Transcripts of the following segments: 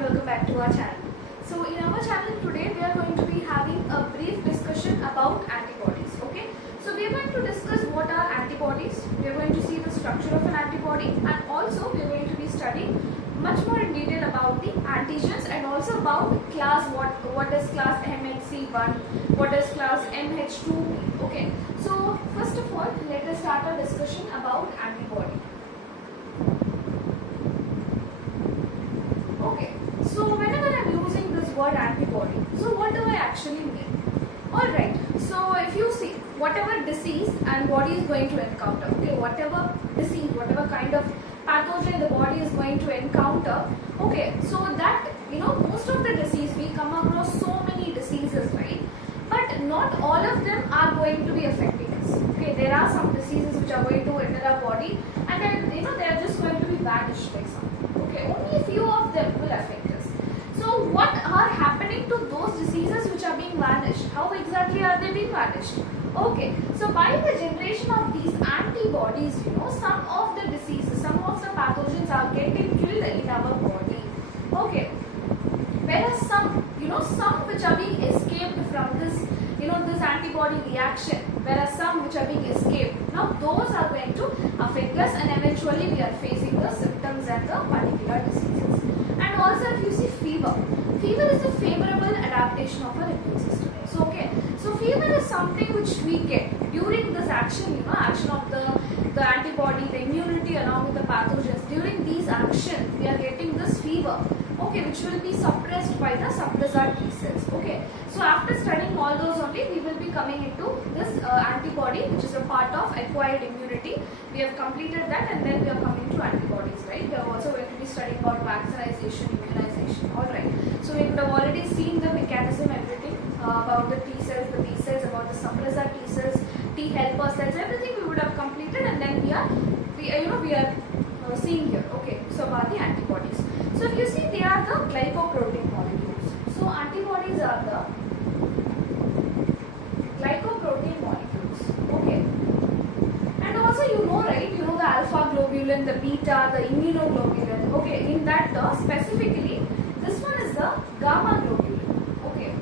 and welcome back to our channel. So in our channel today we are going to be having a brief discussion about antibodies. Okay, so we are going to discuss what are antibodies, we are going to see the structure of an antibody, and also we are going to be studying much more in detail about the antigens and also about class, what does class MHC1, what does class MH2 mean. Okay, so first of all let us start our discussion about antibody. Okay, so whenever I am using this word antibody, so what do I actually mean? Alright, so if you see whatever disease and body is going to encounter, okay, whatever disease, whatever kind of pathogen the body is going to encounter, okay, so that, most of the disease we come across so many diseases, right? But not all of them are going to be affecting us. Okay, there are some diseases which are going to enter our body and then they are just going to be vanished like something. Okay, only a few of them will affect us. So what are happening to those diseases which are being vanished? How exactly are they being vanished? Okay, so by the generation of these antibodies, some of the diseases, some of the pathogens are getting killed in our body. Okay, whereas some which are being escaped from this, this antibody reaction, whereas some which are being escaped, now those are going to affect us and eventually we are facing the symptoms and the particular diseases. And also if you see fever is a favorable adaptation of our immune system. So okay, so fever is something which we get during this action, action of the antibody, the immunity along with the pathogens. During these actions, we are getting this fever, okay, which will be suppressed by the suppressor T cells. Okay, so after studying all those only, we will be coming into this antibody, which is a part of acquired immunity. We have completed that, and then we are coming to antibodies, right? We are also going to be studying about vaccination, immunization. All right. So we would have already seen the mechanism, everything about the T cells, about the suppressor T cells, T helper cells, everything we would have completed, and then we are seeing here. Okay, so about the antibodies. So if you see, they are the glycoprotein molecules. So antibodies are the glycoprotein molecules. Okay, and also right, the alpha globulin, the beta, the immunoglobulin. Okay, in that specifically, this one is the gamma globulin. Okay,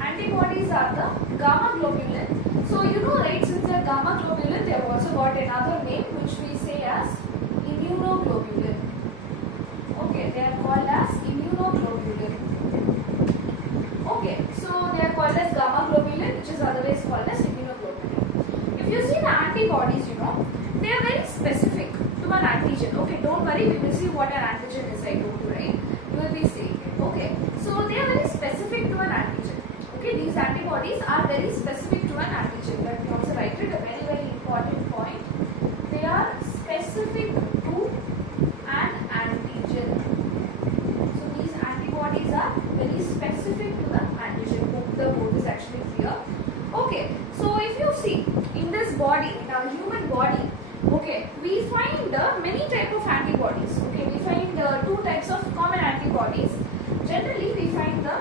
antibodies are the gamma globulin. So right, since they are gamma globulin, they have also got another name which we say as immunoglobulin. Okay, they are called as immunoglobulin. Okay, so they are called as gamma globulin, which is otherwise called as immunoglobulin. If you see the antibodies, they are very specific to an antigen. Okay, don't worry, we will see what an antigen is, I told you, right? You will be seeing it. Okay, so they are very specific to an antigen. Okay, these antibodies are very specific to an antigen. Let me also write it, a very, very important point. They are specific to an antigen. So these antibodies are very specific to the antigen. Hope the board is actually clear. Okay, so if you see in this body, in our human body, okay, we find many types of antibodies. Okay, we find two types of common antibodies. Generally, we find the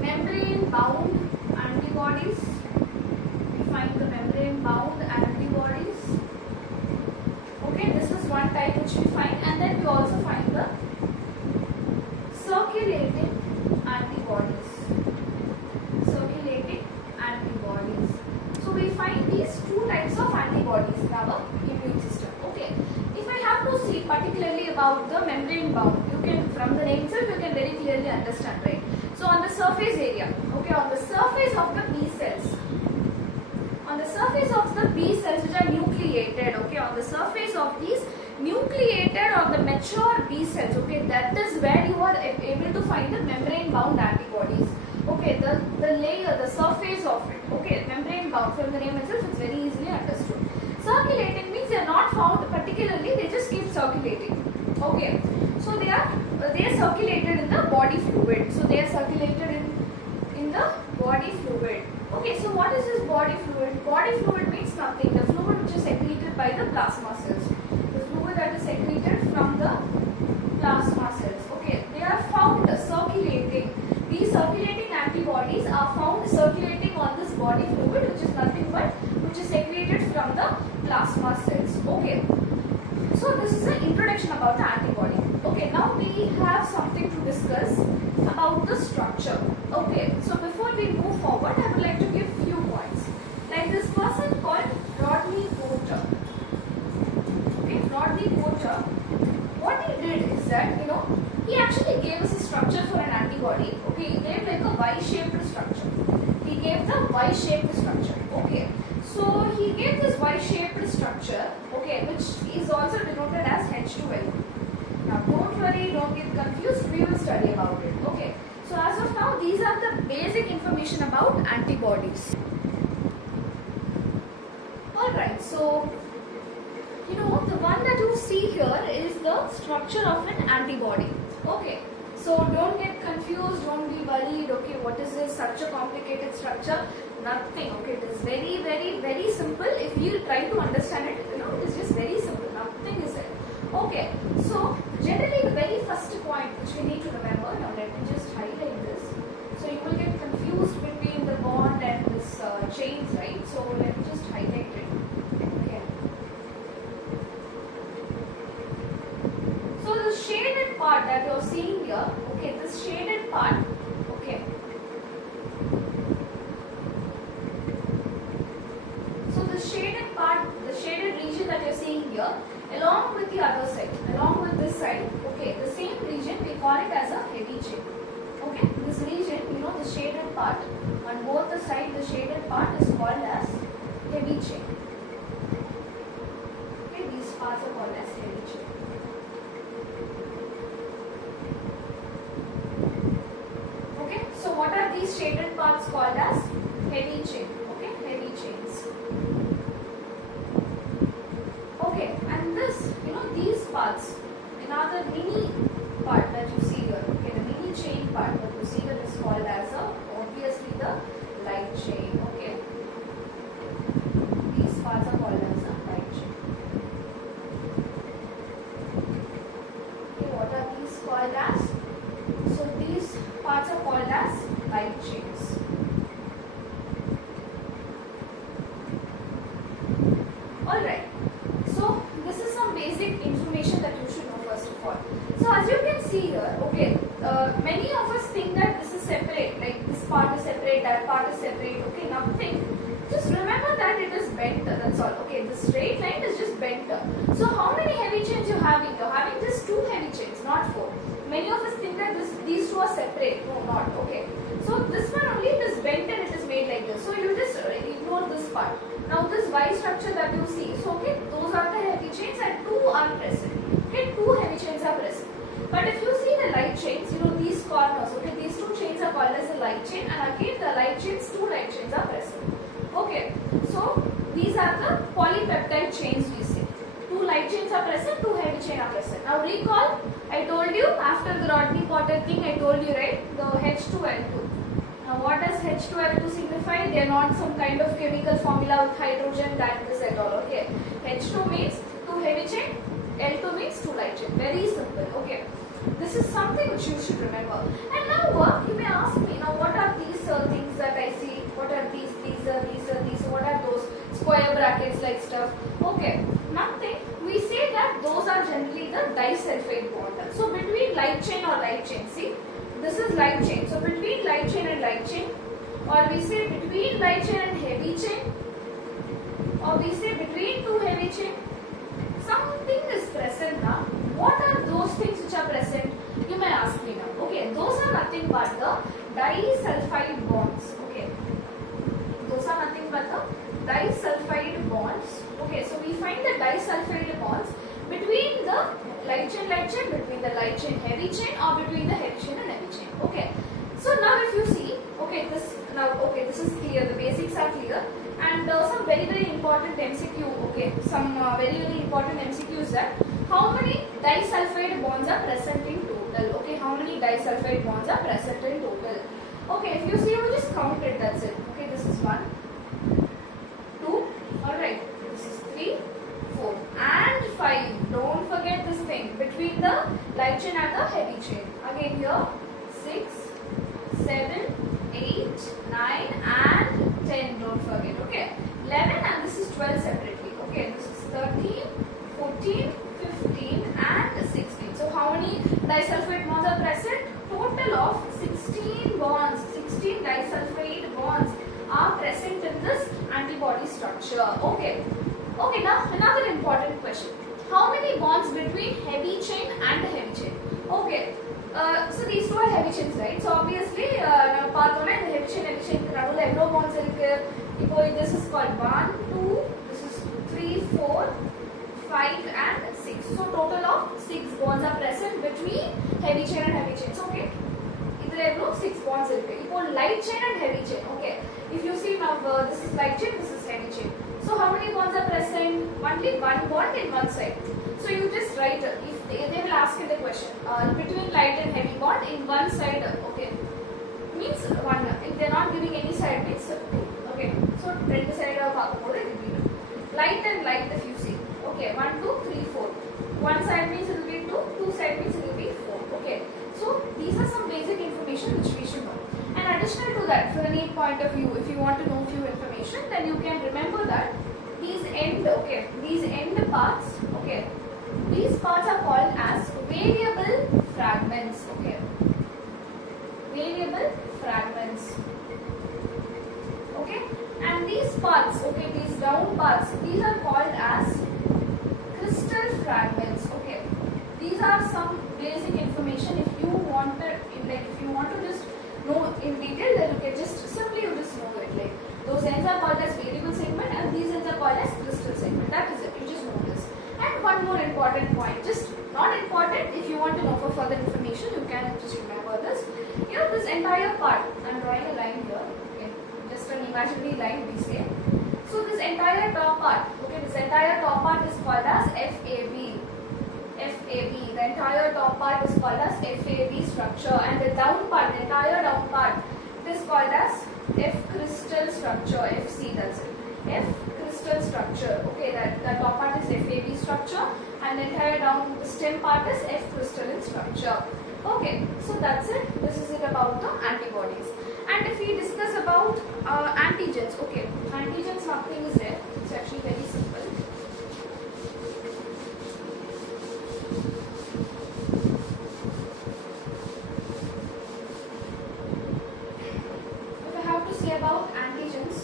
membrane-bound antibodies. We find the membrane-bound antibodies. Okay, this is one type which we find, and then we also find the circulating antibodies. Circulating antibodies. So we find these two types of antibodies in our immune system. Okay, if I have to see particularly about the membrane-bound, you can, from the name itself, you can very clearly understand, right? So on the surface area, okay, on the surface of the B cells, which are nucleated, okay, on the surface of these nucleated or the mature B cells, okay, that is where you are able to find the membrane-bound antibodies. Okay, the layer, the surface of it, okay, membrane-bound, from the name itself, it's very easily understood. Circulating means they are not found particularly, they just keep circulating. Okay, so they are circulated in the body fluid. So they are circulated in the body fluid. Okay, so what is this body fluid? Body fluid means nothing. The fluid which is secreted by the plasma cells. The fluid that is secreted from the plasma cells. Okay, they are found circulating. These circulating antibodies are found circulating on this body fluid, which is nothing but which is secreted from the plasma cells. Okay, so this is the introduction about the antibody. Okay, now we have something to discuss about the structure. Okay, so before we move forward, I would like to give few points. Like this person called Rodney Porter. Okay, Rodney Porter, what he did is that, he actually gave us a structure for an antibody. Okay, he gave like a Y-shaped structure. He gave the Y-shaped structure. Okay, so he gave this Y-shaped structure, okay, which is also denoted as H2L. Now don't worry, don't get confused, we will study about it. Okay, so as of now, these are the basic information about antibodies. Alright, so the one that you see here is the structure of an antibody. Okay, so don't get confused, don't be worried, okay, what is this, such a complicated structure? Nothing, okay, it is very, very, very simple. If you try to understand it, it is just very simple, nothing is there. Okay, so generally the very first point which we need to remember, now let me just highlight this. So you will get confused between the bond and this chains, right? So let me just highlight it. Okay. So the shaded part that you are seeing here, okay, this shaded part, okay. So the shaded part, the shaded region that you are seeing here, along with the other side, along with this side, okay, the same region we call it as a heavy chain. Okay, this region, the shaded part, on both the sides, the shaded part is called as heavy chain. Okay, these parts are called as heavy chain. Okay, so what are these shaded parts called as? Heavy chain. Okay, heavy chains. Okay, and this, these parts, another mini part that you see here, okay, the mini chain part that you see here is called as obviously the light chain, okay. These parts are called as a light chain. Okay, what are these called as? So these parts are called as light chains. Alright. So this is some basic information that you should know first of all. So as you can see here, okay, many of us think that this is separate, like this part is separate, that part is separate, okay, nothing. Just remember that it is bent, that's all, okay, the straight line is just bent. So how many heavy chains you have in? You're having just 2 heavy chains, not 4. Many of us think that these two are separate, no, not, okay. So this one only, it is bent and it is made like this. So you just ignore this part. Now this Y structure that you see, so okay, those are the heavy chains and 2 are present. Okay, 2 heavy chains are present. But if you see the light chains, these corners, okay, these 2 chains are called as a light chain, and again the light chains, 2 light chains are present. Okay, so these are the polypeptide chains we see. 2 light chains are present, 2 heavy chains are present. Now recall, I told you after the Rodney Porter thing, I told you, right, the H2L2. Now what does H2L2 signify? They are not some kind of chemical formula with hydrogen, that this at all, okay. H2 means 2 heavy chain, L2 means 2 light chain. Very simple, okay. This is something which you should remember. And now you may ask me, now what are these things that I see? What are these, what are those square brackets like stuff? Okay, nothing. We say that those are generally the disulfide bond. So between light chain or light chain, see, this is light chain. So between light chain and light chain, or we say between light chain and heavy chain, or we say between 2 heavy chain, something is present now. What are those things which are present? You may ask me now. Okay, those are nothing but the disulfide bonds. Okay, those are nothing but the disulfide bonds. Okay, so we find the disulfide bonds between the light chain, between the light chain, heavy chain, or between the heavy chain and heavy chain. Okay, so now if you see, okay, this is clear, the basics are clear, and some very, very important MCQ, okay, some very, very important MCQs that how many disulfide bonds are present in total, okay, how many disulfide bonds are present in total. Okay, if you see, you just count it, that's it. Okay, this is 1, 2, alright, this is 3, 4 and 5. Don't forget this thing between the light chain and the heavy chain. Again here 6, 7, 8, 9 and 10. Don't forget. Okay, 11 and this is 12 separately. Okay, this is 13, 14, 15 and 16. So how many structure. Okay. Okay, now another important question. How many bonds between heavy chain and heavy chain? Okay. So these two are heavy chains, right? So obviously, now part 1 and heavy chain, no bonds. This is called 1, 2, this is 3, 4, 5 and 6. So total of 6 bonds are present between heavy chain and heavy chains. Okay. There are 6 bonds. Light chain and heavy chain. Okay. If you see now, this is light chain, this is heavy chain. So how many bonds are present? Only one bond in one side. So you just write, if they will ask you the question, between light and heavy bond in one side, okay, means 1. If they are not giving any side, means 2. Okay, so 2 side of light and light, if you see, okay, 1, 2, 3, 4. One side means it will be 2, 2 side means it will be 4. Okay, so these are some basic information which we should know. And additional to that, from the NEET point of view, if you want to know few information, then you can remember that these end parts, okay, these parts are called as variable fragments. Okay, variable fragments. Okay, and these parts, okay, these down parts, these are called as crystal fragments. Okay, these are some basic information. If you want to, if you want to just know in detail, then you can just simply know it. Like those ends are called as variable segment and these ends are called as crystal segment. That is it. You just know this. And one more important point, just not important. If you want to know for further information, you can just remember this. You know, this entire part. I am drawing a line here. Okay, just an imaginary line. We say. So this entire top part. Okay, this entire top part is called as FAB. FAB. The entire top part is called as FAB structure, and the down part, the entire down part, it is called as F crystal structure. FC, that's it. F crystal structure. Okay, that top part is FAB structure, and the entire down the stem part is F crystalline structure. Okay, so that's it. This is it about the antibodies. And if we discuss about antigens, okay, antigens, nothing is there. It's actually very simple. About antigens.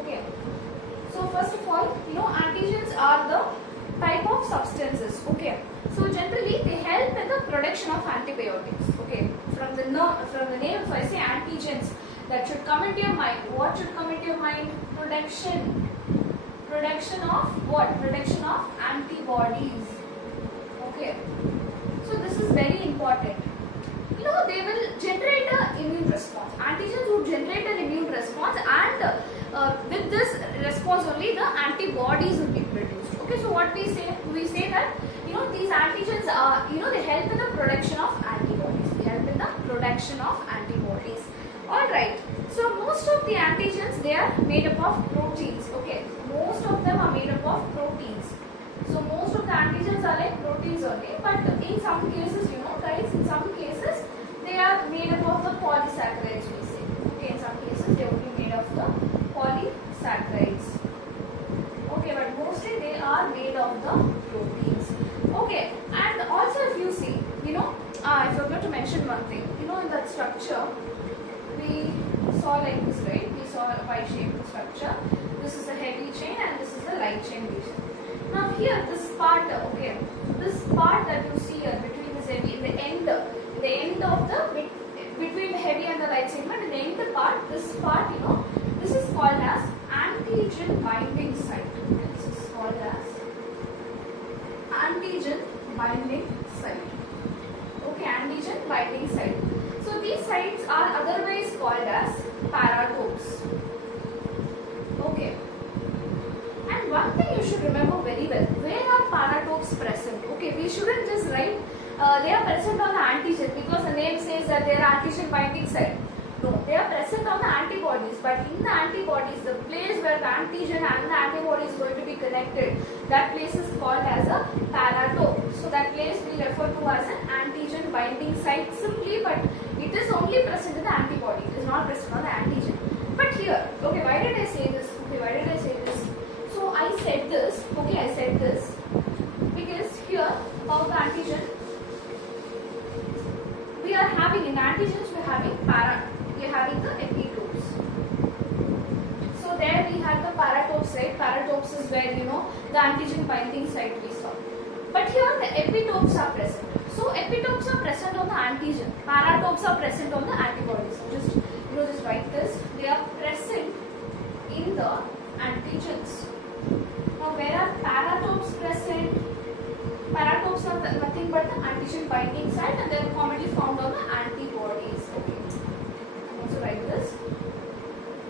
Okay, so first of all, you know, antigens are the type of substances. Okay, so generally they help in the production of antibiotics. Okay, from the name, if I say antigens, that should come into your mind. What should come into your mind? Production of what? Production of antibodies. Okay, so this is very important. You know, they will generate an immune response. Antigens would generate an immune response, and with this response only the antibodies will be produced. Okay, so what we say? We say that, you know, these antigens are, you know, they help in the production of antibodies. They help in the production of antibodies. Alright, so most of the antigens, they are made up of proteins. Okay, most of them are made up of proteins. So most of the antigens are like proteins only, but in some cases, you know guys, in some cases they are made up of the polysaccharides, we say. Okay, in some cases they will be made of the polysaccharides. Okay, but mostly they are made of the proteins. Okay, and also if you see, you know, I forgot to mention one thing. You know, in that structure, we saw like this, right? We saw a Y-shaped structure. This is a heavy chain and this is a light chain region. Now here, this part, okay, this part that you see here between this heavy, the end of the, between the heavy and the light segment, and the end part, this part, you know, this is called as antigen binding site. Okay, this is called as antigen binding site. Okay, antigen binding site. So these sites are otherwise called as paratopes. Okay. And one thing you should remember very well, where are paratopes present? Okay, we shouldn't just write they are present on the antigen because the name says that they are antigen binding site. No, they are present on the antibodies, but in the antibodies, the place where the antigen and the antibody is going to be connected, that place is called as a paratope. So that place we refer to as an antigen binding site simply, but it is only present in the antibody, it is not present on the antigen. But here, okay, why did I say this? Okay, why did I say this? So I said this, okay, I said this because here about the antigen, we are having in antigens we are having the epitopes. where the antigen binding site we saw. But here the epitopes are present. So epitopes are present on the antigen. Paratopes are present on the antibodies. So just write this. They are present in the antigens. Now where are paratopes present? Paratopes are nothing but the antigen binding site, and they are commonly found on the antibodies. Okay. So write this.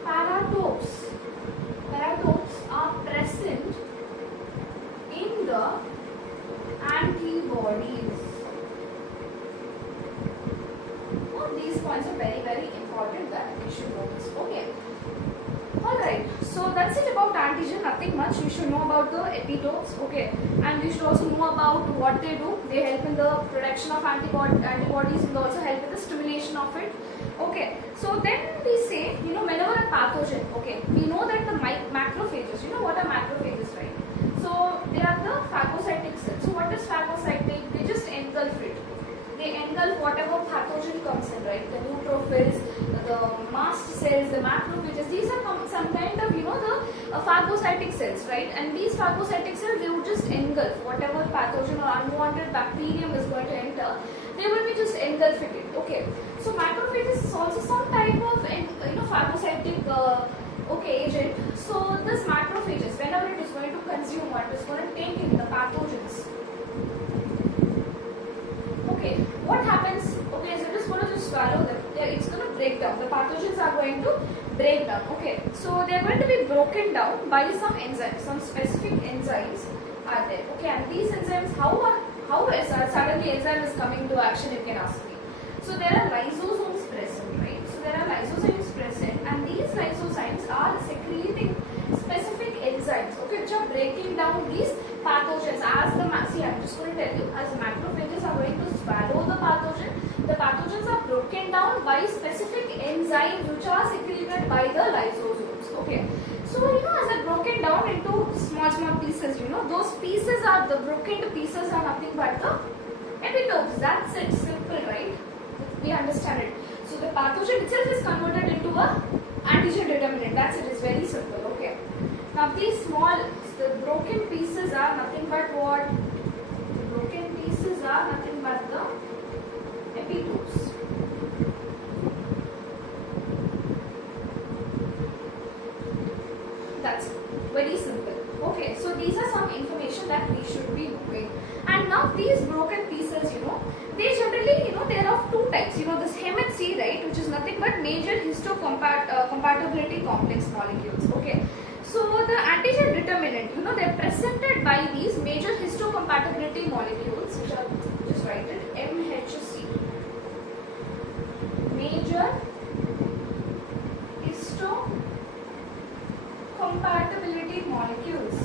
Paratopes are present in the antibodies. Now these points are very, very important that we should know this. Okay. Alright, so that's it about antigen, nothing much. You should know about the epitopes, okay, and you should also know about what they do. They help in the production of antibodies, and also help in the stimulation of it. Okay, so then we say, whenever a pathogen, okay, we know that the macrophages, what are macrophages, right? So they are the phagocytic cells. So what is phagocytic? They just engulf it. They engulf whatever pathogen comes in, right? The neutrophils, the mast cells, the macrophages. These are some kind of, the phagocytic cells, right? And these phagocytic cells, they would just engulf whatever pathogen or unwanted bacterium is going to enter. They will be just engulfing it. Okay. So macrophages is also some type of, phagocytic agent. So this macrophages, whenever it is going to consume or it is going to take in the pathogens. Okay, what happens? Okay, so it is going to just swallow them. It's going to break down. The pathogens are going to break down. Okay, so they are going to be broken down by some enzymes. Some specific enzymes are there. Okay, and these enzymes, how is suddenly enzyme is coming to action? You can ask me. So there are lysosomes present, right? So there are lysosomes present, and these lysosomes are secreting specific enzymes, okay, which are breaking down these pathogens. I'm just going to tell you, as macrophages are going to swallow the pathogens are broken down by specific enzymes which are secreted by the lysosomes. Okay, so as they're broken down into small pieces, those pieces are the broken pieces are nothing but the epitopes. That's it, simple, right? We understand it. So the pathogen itself is converted into a antigen determinant. That's it. It's very simple. Okay. Now these the broken pieces are nothing but what? The broken pieces are nothing but the epitopes. That's it. Very simple. Okay. So these are some information that we should be knowing. And now these broken pieces, they generally, there are two types. This HemHC, right, which is nothing but major histocompatibility complex molecules. Okay. So the antigen determinant, they are presented by these major histocompatibility molecules, which are, just write it, MHC. Major histocompatibility molecules.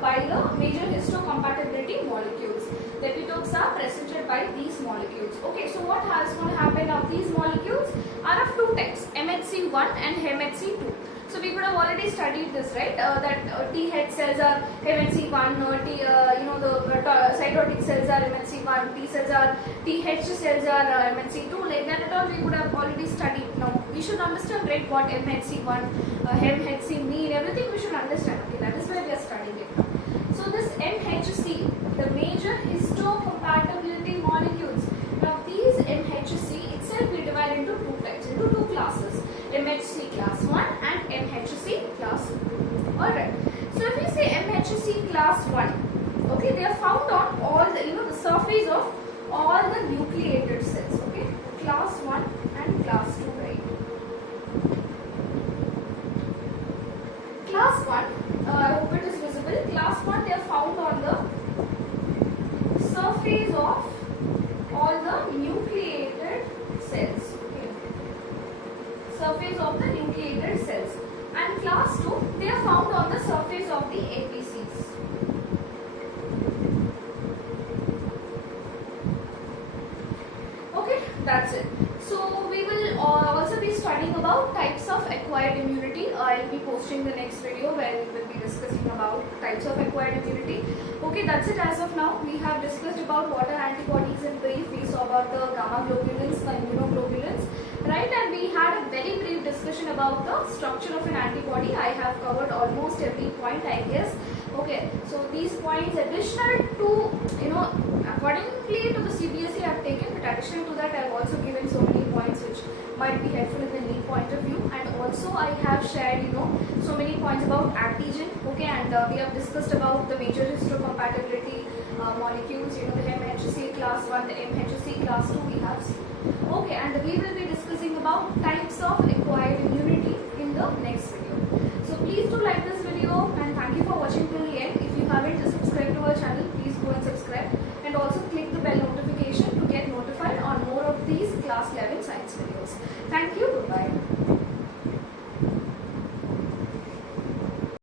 By the major histocompatibility molecules. The epitopes are presented by these molecules. Okay, so what is going to happen now? These molecules are of two types, MHC1 and MHC2. So we could have already studied this, right? That T head cells are MHC1, the cytotic cells are MHC1, T cells are TH cells are MHC2. Like that at all we could have already studied. Now we should understand, right, what MHC1, MHC mean, everything we should understand. Okay, that is why we are studying it now. So this MHC, the major histocompatibility molecules. Now these MHC itself we divide into two types, into two classes, MHC class 1 and MHC class 2. Alright, so if we say MHC class 1, okay, they are found on all the, the surface of all the nucleated cells, okay, class 1 and class 2, right. Class 1, I hope it is visible, class 1 they are found on the surface of all the nucleated cells, okay. Surface of the nucleated cells, and class 2 they are found on the surface of the APCs. Okay, that's it. So we will also be studying about types of acquired immunity. I will be posting the next video where we will be discussing about types types of acquired immunity. Okay, that's it as of now. We have discussed about what are antibodies in brief. We saw about the gamma globulins, immunoglobulins, right? And we had a very brief discussion about the structure of an antibody. I have covered almost every point, I guess. Okay, so these points additional to, accordingly to the CBSE I have taken, but additional to that I have also given so many points which might be helpful in the NEET point of view. And also I have shared, so many points about antigen. Okay, and we have discussed about the major histocompatibility molecules, the MHC class 1, the MHC class 2 we have seen. Okay, and we will be discussing about types of acquired immunity in the next video. So please do like this video and thank you for watching till the end. If you haven't subscribed to our channel, please go and subscribe, and also click the bell notification to get notified on more of these class 11 science videos. Thank you. Goodbye.